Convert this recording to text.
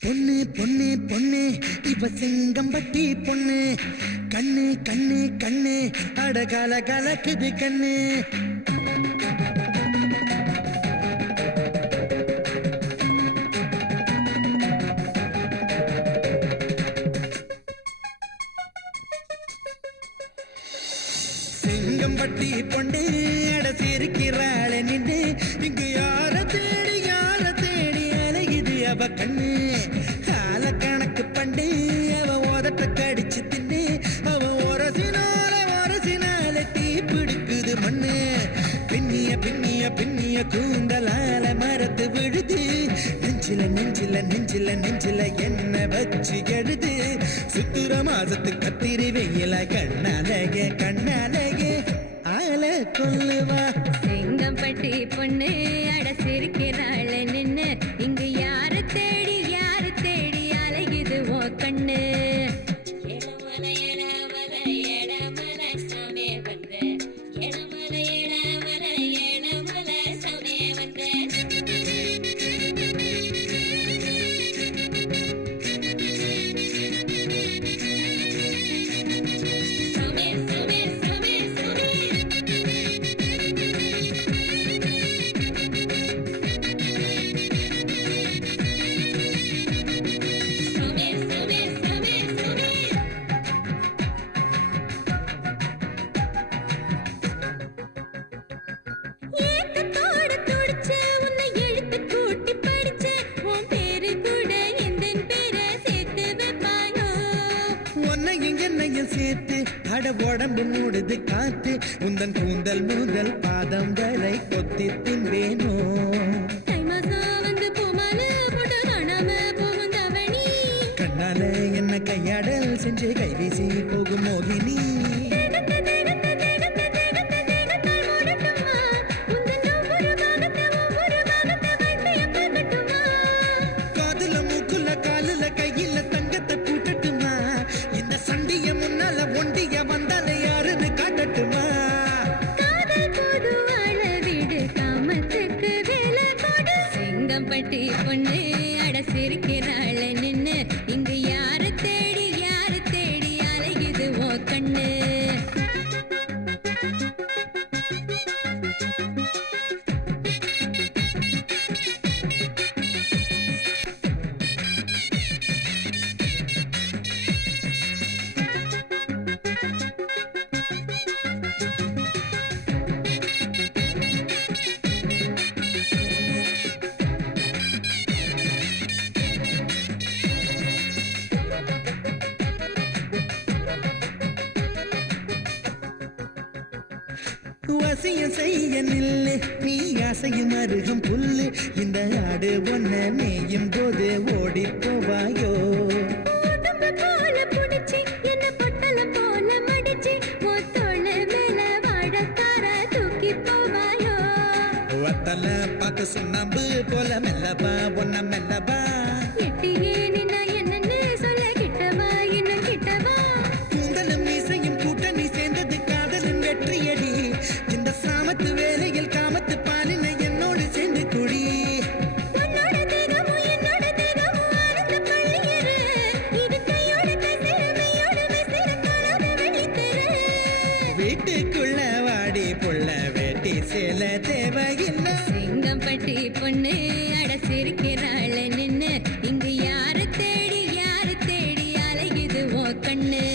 பொண்ணு பொண்ணு பொண்ணு இவ செங்கம்பட்டி பொண்ணு கண்ணு கண்ணு கண்ணு அடகால கலக்குது கண்ணு செங்கம்பட்டி பொண்ணு அட சிரிக்கிறாள நின்று இங்கு யார தேடி அலையுது அவ கண்ணு கால கணக்கு பண்டு அவ உதட்ட கடிச்சு தின்னு அவ ஒரசினால தீ பிடிக்குது மண்ணு பின்னிய பின்னிய பின்னிய கூந்தலால மரத்து விழுது நெஞ்சில நெஞ்சில நெஞ்சில நெஞ்சில என்ன வச்சு எழுது சுத்துற மாசத்து கத்திரி வெயில கண்ணாலகே கண்ணாலகே ஆல கொல்லுவா செங்கம்பட்டி பொண்ணு அட சிரிக்கிறாள் நின்னு இங்கு யாரு தேடி அலையுது ஓ கண்ணு சேர்த்து அட உடம்பு மூடுது காத்து உந்தன் கூந்தல் முதல் பாதம் வரை கொத்தி தின்பேனோ கண்ணால என்ன கையாடல் செஞ்சு கைவீசி போகும் மோகினி காதுல மூக்குல காலுல கையில தங்கத்தை பூட்டட்டுமா இந்த சண்டிய முன்னால ஒண்டிய வந்தால யாருன்னு காட்டட்டுமா செங்கம்பட்டி பொண்ணு அட சிரிக்கிறாள் நின்னு இங்கு யாரு தேடி அலையுது ஓ கண்ணு வசியம் செய்ய நில்லு நீ அசையும் அருகும் புல்லு இந்த ஆடு ஒன்ன மேயும் போது ஓடி போவாயோ வத்தல பார்த்து சுண்ணாம்பு போல மெல்லவா ஒன்ன மெல்லவா கூந்தலும் மீசையும் கூட்டணி சேர்ந்தது காதலின் வெற்றியடி இந்த சாமத்து வேலையில் காமத்து பாலினை என்னோடு சேர்ந்து குடி வீட்டுக்குள்ள வாடி புள்ள வேட்டி சேல தேவையில்லை செங்கம்பட்டி பொண்ணு அட சிரிக்கிறாள் நின்னு இங்கு யாரு தேடி அலையுது ஓ கண்ணு